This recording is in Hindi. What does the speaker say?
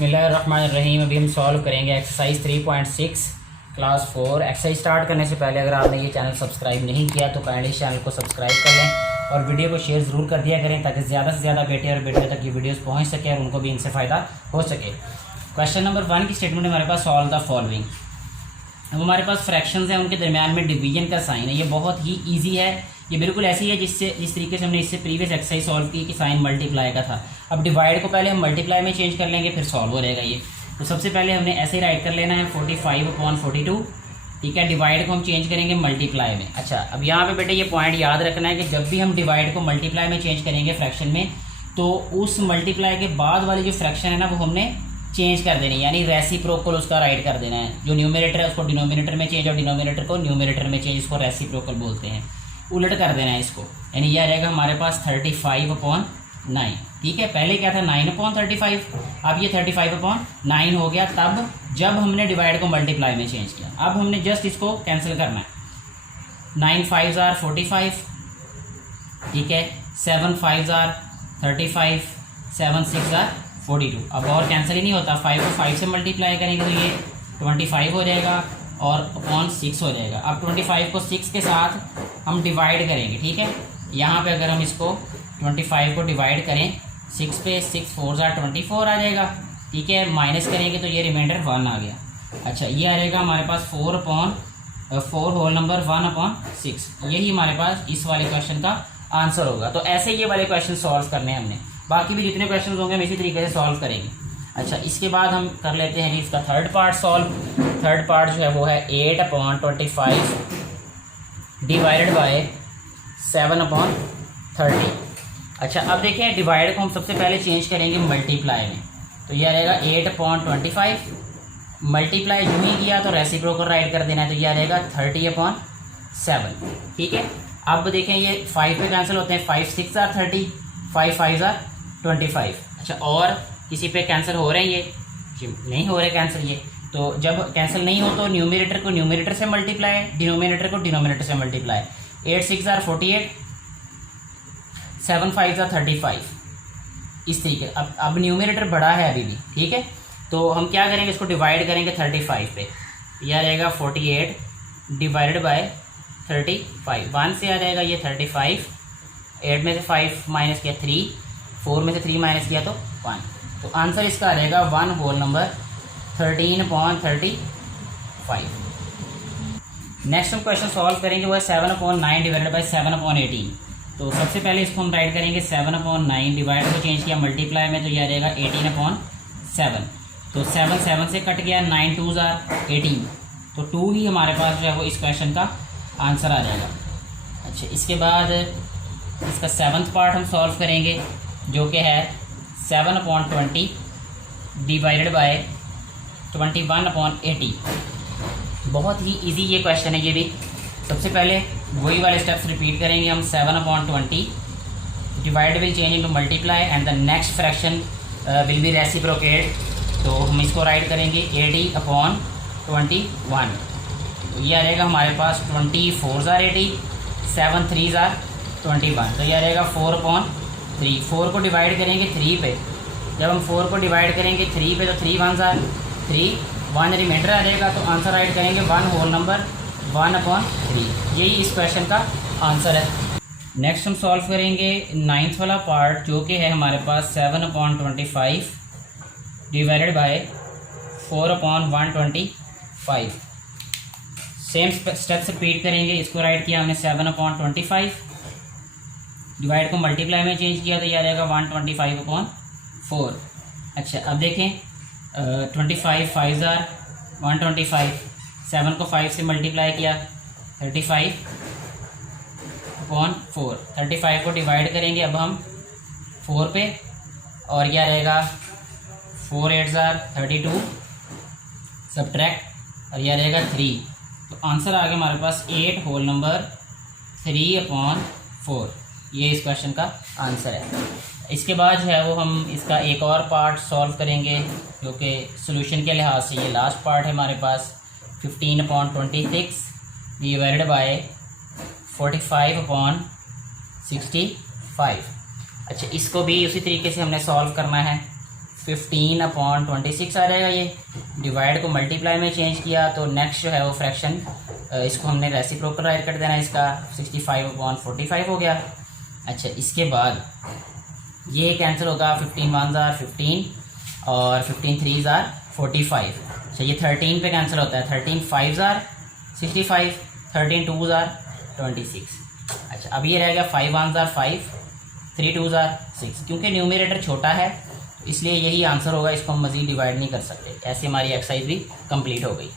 बिस्मिल्लाहिर्रहमानिर्रहीम। अभी हम सॉल्व करेंगे एक्सरसाइज 3.6 क्लास 4। एक्सरसाइज स्टार्ट करने से पहले अगर आपने ये चैनल सब्सक्राइब नहीं किया तो काइंडली चैनल को सब्सक्राइब कर लें और वीडियो को शेयर ज़रूर कर दिया करें ताकि ज़्यादा से ज़्यादा बेटे और बेटियों तक ये वीडियोस पहुंच सके और उनको भी इनसे फ़ायदा हो सके। क्वेश्चन नंबर 1 की स्टेटमेंट हमारे पास सॉल्व द फॉलोइंग। अब हमारे पास फ्रैक्शंस हैं, उनके दरमियान में डिवीजन का साइन है। ये बहुत ही ईजी है, ये बिल्कुल ऐसी है जिस तरीके से हमने इससे प्रीवियस एक्सरसाइज सॉल्व की कि साइन मल्टीप्लाई का था। अब डिवाइड को पहले हम मल्टीप्लाई में चेंज कर लेंगे, फिर सॉल्व हो रहेगा ये। तो सबसे पहले हमने ऐसे ही राइट कर लेना है 45/42। ठीक है, डिवाइड को हम चेंज करेंगे मल्टीप्लाई में। अच्छा, अब यहाँ पे बेटे ये पॉइंट याद रखना है कि जब भी हम डिवाइड को मल्टीप्लाई में चेंज करेंगे फ्रैक्शन में, तो उस मल्टीप्लाई के बाद वाली जो फ्रैक्शन है ना वो हमने चेंज कर देनी है, यानी रेसिप्रोकल उसका राइट कर देना है। जो न्यूमरेटर है उसको डिनोमिनेटर में चेंज और डिनोमिनेटर को न्यूमरेटर में चेंज, इसको रेसिप्रोकल बोलते हैं। उलट कर देना है इसको, यानी यह रहेगा हमारे पास 35/9। ठीक है, पहले क्या था 9/35, अब ये 35/9 हो गया तब जब हमने डिवाइड को मल्टीप्लाई में चेंज किया। अब हमने जस्ट इसको कैंसिल करना है। 9 5s are 45, ठीक है, 7 5s are 35, 7 6s are 42। अब और कैंसिल ही नहीं होता, 5 को 5 से मल्टीप्लाई करेंगे तो ये 25 हो जाएगा और अपॉन 6 हो जाएगा। अब 25 को 6 के साथ हम डिवाइड करेंगे। ठीक है, यहाँ पे अगर हम इसको 25 को डिवाइड करें 6 पे, 6 4s are 24 आ जाएगा। ठीक है, माइनस करेंगे तो ये रिमाइंडर 1 आ गया। अच्छा, ये आ जाएगा हमारे पास 4 होल नंबर 1/6। यही हमारे पास इस वाले क्वेश्चन का आंसर होगा। तो ऐसे ये वाले क्वेश्चन सॉल्व करने हैं हमने, बाकी भी जितने क्वेश्चन होंगे हम इसी तरीके से सॉल्व करेंगे। अच्छा, इसके बाद हम कर लेते हैं जी इसका third part solve. Third part जो है वो है 8/25 डिवाइडेड बाय 7/30। अच्छा, अब देखें डिवाइड को हम सबसे पहले चेंज करेंगे मल्टीप्लाई में, तो यह रहेगा 8/25। मल्टीप्लाई जो ही किया तो रेसिप्रोकल राइट कर देना है, तो यह रहेगा 30/7। ठीक है, अब देखें ये 5 पे कैंसिल होते हैं, 5 6s are 30, 5 5s are 25। अच्छा, और किसी पे कैंसिल हो रहे हैं ये नहीं हो रहे कैंसिल ये, तो जब कैंसिल नहीं हो तो न्यूमरेटर को न्यूमरेटर से मल्टीप्लाई, डिनोमिनेटर को डिनोमिनेटर से multiply. 8 6s are 48, 7 5s are 35। इस तरीके अब न्यूमरेटर बड़ा है अभी भी। ठीक है, तो हम क्या करेंगे, इसको डिवाइड करेंगे 35 पे। यह रहेगा 48 डिवाइडेड बाय 35। 1 से आ जाएगा ये 35, 8 में से 5 माइनस किया 3, 4 में से 3 माइनस किया तो 1। तो आंसर इसका आ जाएगा 1 होल नंबर 13/35। नेक्स्ट हम क्वेश्चन सॉल्व करेंगे वो है 7/9 डिवाइडेड बाय 7/18। तो सबसे पहले इसको हम राइट करेंगे 7/9, डिवाइड को चेंज किया मल्टीप्लाई में, तो यह आ जाएगा 18/7। तो 7 7 से कट गया, 9 2s are 18, तो 2 ही हमारे पास जो है वो इस क्वेश्चन का आंसर आ जाएगा। अच्छा, इसके बाद इसका 7th पार्ट हम सॉल्व करेंगे जो कि है 7/20 डिवाइडेड बाय 21/80। बहुत ही इजी ये क्वेश्चन है ये भी। सबसे पहले वही वाले स्टेप्स रिपीट करेंगे हम। 7/20 divide will change into multiply and the next fraction will be reciprocate. तो हम इसको राइट करेंगे 80/21। तो यह रहेगा हमारे पास 24s are 80, 7 3s are 21। तो यह रहेगा 4/3। 4 को डिवाइड करेंगे 3 पे, जब हम 4 को डिवाइड करेंगे 3 पे तो 3 1s are 3, 1 रिमाइंडर आ जाएगा। तो आंसर राइट करेंगे 1 होल नंबर 1/3। यही इस क्वेश्चन का आंसर है। नेक्स्ट हम सॉल्व करेंगे 9th वाला पार्ट जो कि है हमारे पास 7/25 divided by 4/125। Same steps repeat करेंगे। इसको राइट किया हमने 7/25, डिवाइड को मल्टीप्लाई में चेंज किया तो यह रहेगा 125/4। अच्छा, अब देखें 25 5s are 125, 7 को 5 से मल्टीप्लाई किया 35/4। 35 को डिवाइड करेंगे अब हम 4 पे और यह रहेगा 4 8s are 32 सब्ट्रैक्ट और यह रहेगा 3। तो आंसर आ गया हमारे पास 8 होल नंबर 3/4। ये इस क्वेश्चन का आंसर है। इसके बाद जो है वो हम इसका एक और पार्ट सॉल्व करेंगे जो कि सोल्यूशन के लिहाज से ये लास्ट पार्ट है हमारे पास। 15/26 डिवाइडेड बाय 45/65। अच्छा, इसको भी उसी तरीके से हमने सॉल्व करना है। 15/26 आ जाएगा। ये डिवाइड को मल्टीप्लाई में चेंज किया तो नेक्स्ट जो है वो फ्रैक्शन, इसको हमने रेसिप्रोकल राइट कर देना, इसका 65/45 हो गया। अच्छा, इसके बाद ये कैंसिल होगा, 15 1s are 15 और 15 3s are 45। अच्छा, ये 13 पे कैंसिल होता है, 13 5s are 65, 13 2s are 26। अच्छा, अब ये रह गया 5 1s are 5, 3 2s are 6। क्योंकि न्यूमरेटर छोटा है इसलिए यही आंसर होगा, इसको हम मज़ीद डिवाइड नहीं कर सकते। ऐसे हमारी एक्सरसाइज भी कंप्लीट हो गई।